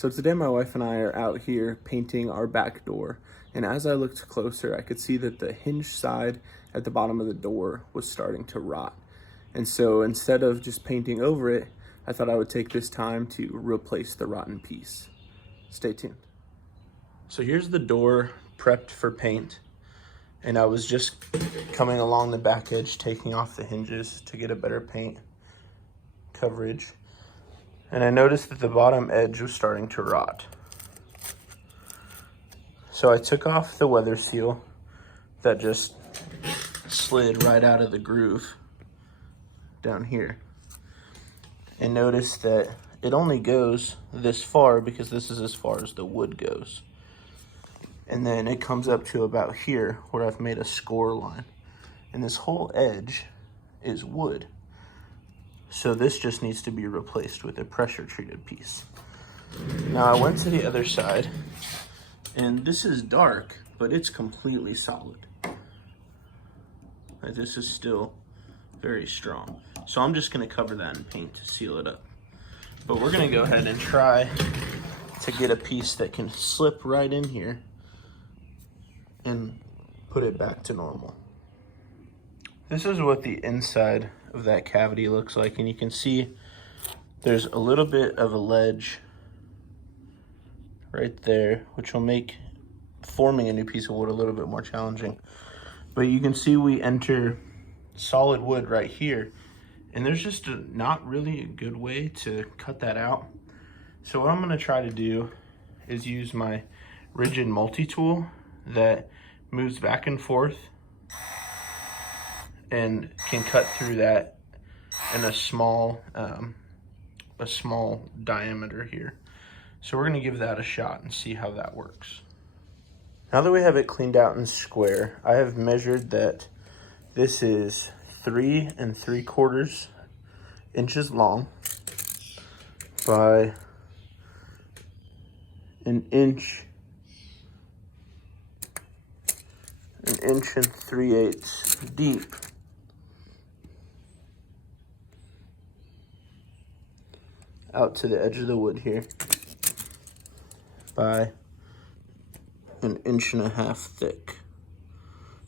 So today my wife and I are out here painting our back door, and as I looked closer I could see that the hinge side at the bottom of the door was starting to rot. And so instead of just painting over it, I thought I would take this time to replace the rotten piece. Stay tuned. So here's the door prepped for paint, and I was just coming along the back edge, taking off the hinges to get a better paint coverage. And I noticed that the bottom edge was starting to rot. So I took off the weather seal that just slid right out of the groove down here, and noticed that it only goes this far because this is as far as the wood goes. And then it comes up to about here where I've made a score line. And this whole edge is wood. So this just needs to be replaced with a pressure treated piece. Now I went to the other side, and this is dark, but it's completely solid. Like, this is still very strong. So I'm just gonna cover that in paint to seal it up. But we're gonna go ahead and try to get a piece that can slip right in here and put it back to normal. This is what the inside of that cavity looks like, and you can see there's a little bit of a ledge right there, which will make forming a new piece of wood a little bit more challenging. But you can see we enter solid wood right here, and there's just not really a good way to cut that out. So what I'm gonna try to do is use my rigid multi-tool that moves back and forth and can cut through that in a small diameter here. So we're gonna give that a shot and see how that works. Now that we have it cleaned out and square, I have measured that this is 3 3/4 inches long by 1 inch, 1 3/8 deep. Out to the edge of the wood here by 1.5 inches thick.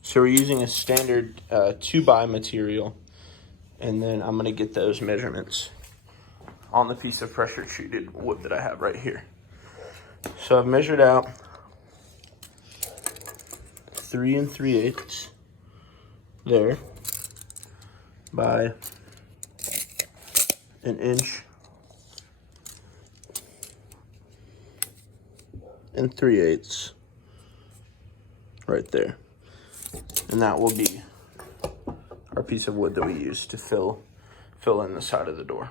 So we're using a standard 2x material, and then I'm gonna get those measurements on the piece of pressure treated wood that I have right here. So I've measured out 3 3/8 there by 1 3/8 right there. And that will be our piece of wood that we use to fill in the side of the door.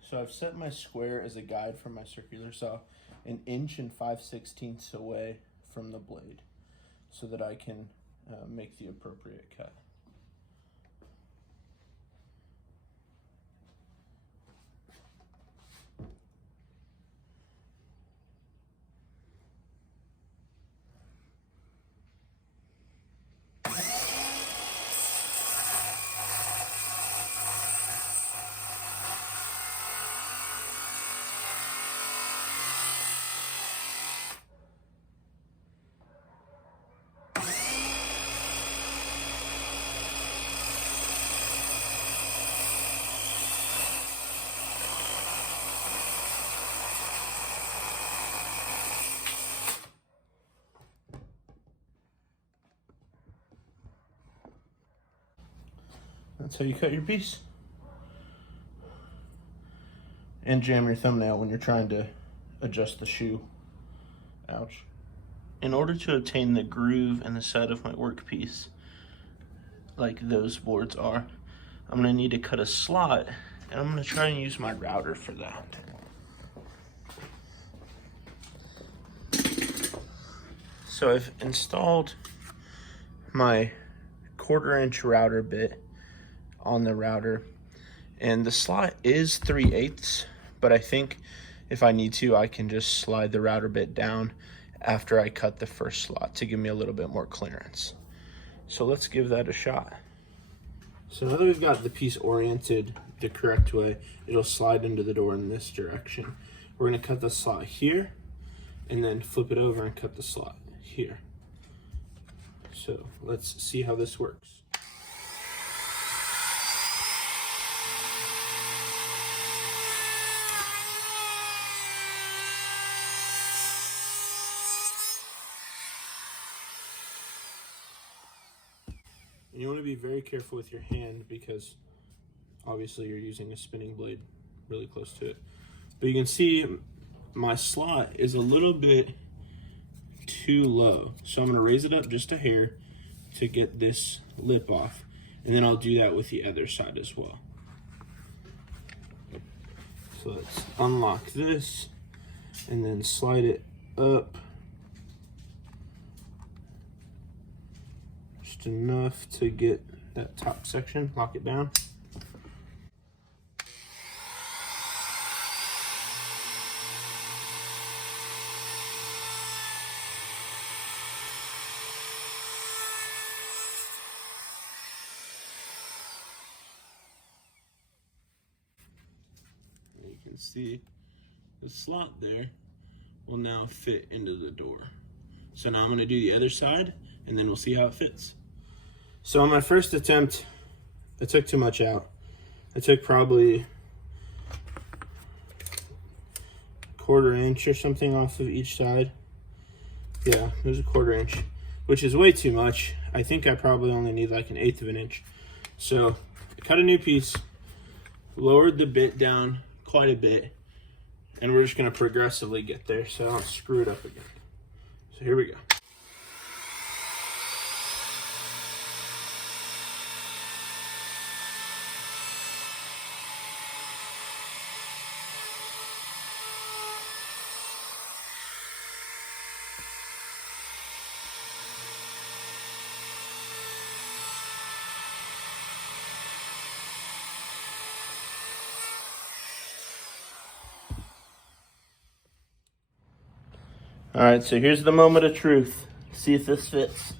So I've set my square as a guide for my circular saw 1 5/16 inches away from the blade so that I can make the appropriate cut. That's how you cut your piece. And jam your thumbnail when you're trying to adjust the shoe. Ouch. In order to obtain the groove in the side of my workpiece, like those boards are, I'm gonna need to cut a slot, and I'm gonna try and use my router for that. So I've installed my 1/4 inch router bit on the router, and the slot is 3/8, but I think if I need to, I can just slide the router bit down after I cut the first slot to give me a little bit more clearance. So let's give that a shot. So now that we've got the piece oriented the correct way, it'll slide into the door in this direction. we're gonna cut the slot here and then flip it over and cut the slot here. So let's see how this works. And you want to be very careful with your hand because obviously you're using a spinning blade really close to it. But you can see my slot is a little bit too low. So I'm going to raise it up just a hair to get this lip off. And then I'll do that with the other side as well. So let's unlock this and then slide it up. Just enough to get that top section, lock it down. You can see the slot there will now fit into the door. So now I'm going to do the other side and then we'll see how it fits. So on my first attempt, I took too much out. I took probably 1/4 inch or something off of each side. Yeah, there's 1/4 inch, which is way too much. I think I probably only need like 1/8 of an inch. So I cut a new piece, lowered the bit down quite a bit, and we're just gonna progressively get there so I don't screw it up again. So here we go. All right, so here's the moment of truth. See if this fits.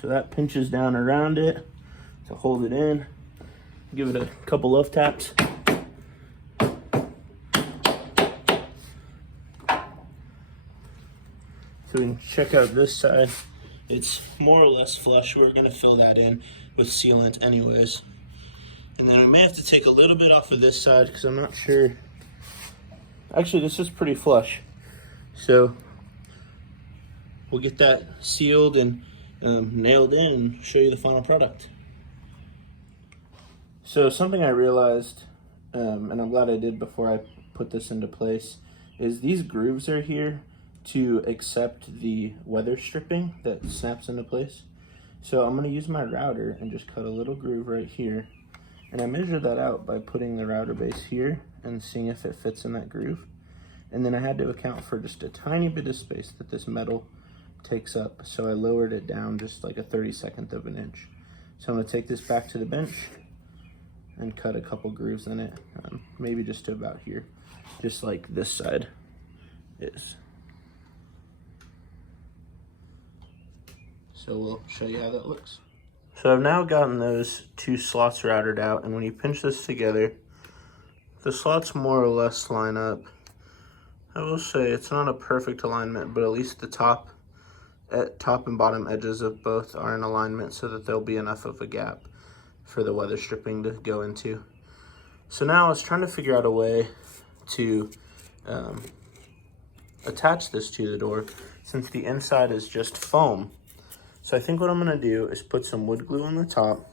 So that pinches down around it to hold it in. Give it a couple love taps. So we can check out this side. It's more or less flush. We're gonna fill that in with sealant anyways. And then we may have to take a little bit off of this side because I'm not sure. Actually, this is pretty flush. So we'll get that sealed and nailed in and show you the final product. So something I realized, and I'm glad I did before I put this into place, is these grooves are here to accept the weather stripping that snaps into place. So I'm gonna use my router and just cut a little groove right here. And I measured that out by putting the router base here and seeing if it fits in that groove. And then I had to account for just a tiny bit of space that this metal takes up. So I lowered it down just like a 32nd of an inch. So I'm gonna take this back to the bench and cut a couple grooves in it, maybe just to about here, just like this side is. So we'll show you how that looks. So I've now gotten those two slots routed out, and when you pinch this together, the slots more or less line up. I will say it's not a perfect alignment, but at least the top and bottom edges of both are in alignment so that there'll be enough of a gap for the weather stripping to go into. So now I was trying to figure out a way to attach this to the door since the inside is just foam. So I think what I'm gonna do is put some wood glue on the top,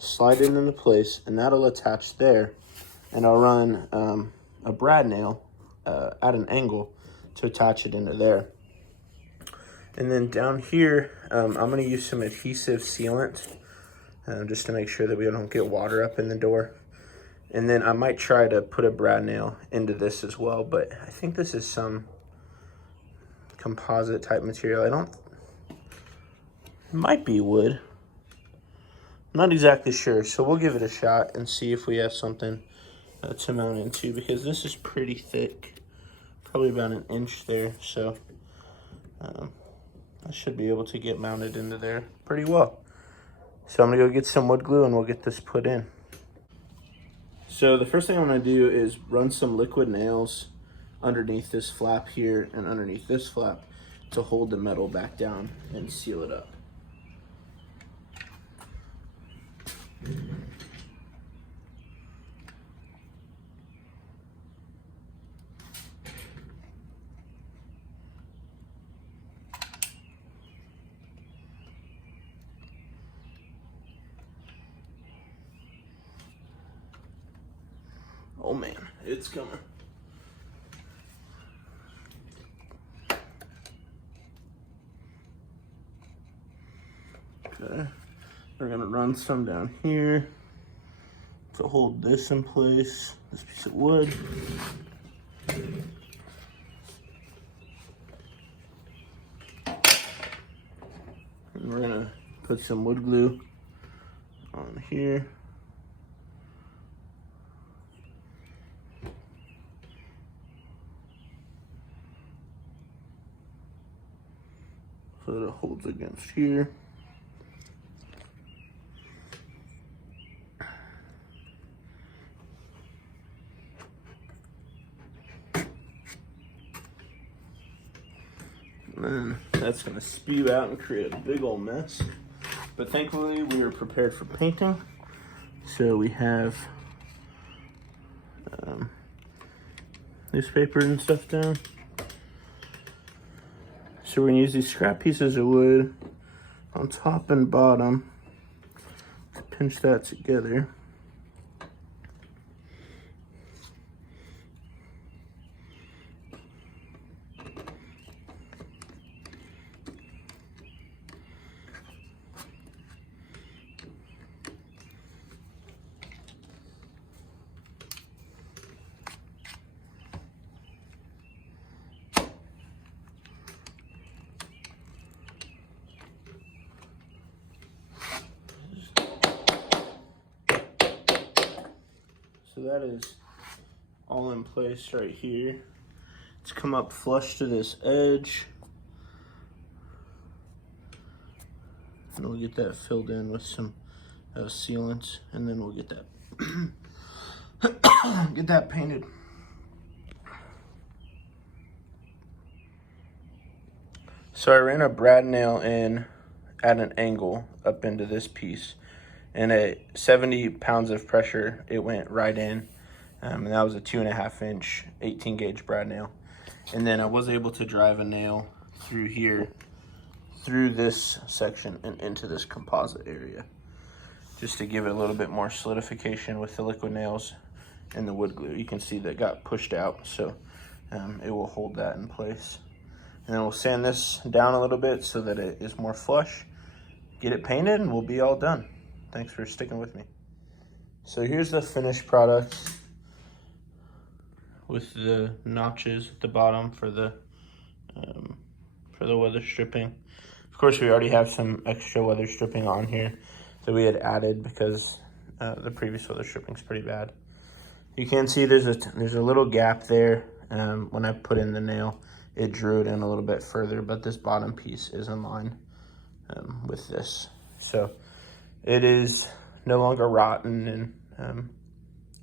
slide it into place, and that'll attach there. And I'll run a brad nail at an angle to attach it into there. And then down here, I'm gonna use some adhesive sealant just to make sure that we don't get water up in the door. And then I might try to put a brad nail into this as well, but I think this is some composite type material. It might be wood. I'm not exactly sure, so we'll give it a shot and see if we have something to mount into, because this is pretty thick, probably about 1 inch there. So I should be able to get mounted into there pretty well. So I'm gonna go get some wood glue and we'll get this put in. So the first thing I'm gonna do is run some liquid nails underneath this flap here and underneath this flap to hold the metal back down and seal it up. Oh man, it's coming. Okay, we're gonna run some down here to hold this in place, this piece of wood. And we're gonna put some wood glue on here. So that it holds against here. And then that's gonna spew out and create a big old mess. But thankfully we were prepared for painting. So we have newspaper and stuff down. So we're gonna use these scrap pieces of wood on top and bottom to pinch that together. So that is all in place right here. It's come up flush to this edge. And we'll get that filled in with some sealant, and then we'll get that get that painted. So I ran a brad nail in at an angle up into this piece, and at 70 pounds of pressure, it went right in. And that was a 2.5 inch, 18 gauge brad nail. And then I was able to drive a nail through here, through this section and into this composite area, just to give it a little bit more solidification with the liquid nails and the wood glue. You can see that got pushed out, so it will hold that in place. And then we'll sand this down a little bit so that it is more flush, get it painted, and we'll be all done. Thanks for sticking with me. So here's the finished product with the notches at the bottom for the weather stripping. Of course, we already have some extra weather stripping on here that we had added because the previous weather stripping is pretty bad. You can see there's a little gap there. When I put in the nail, it drew it in a little bit further, but this bottom piece is in line with this. So it is no longer rotten and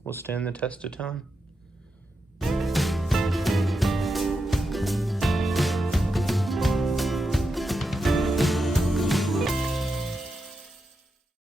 will stand the test of time.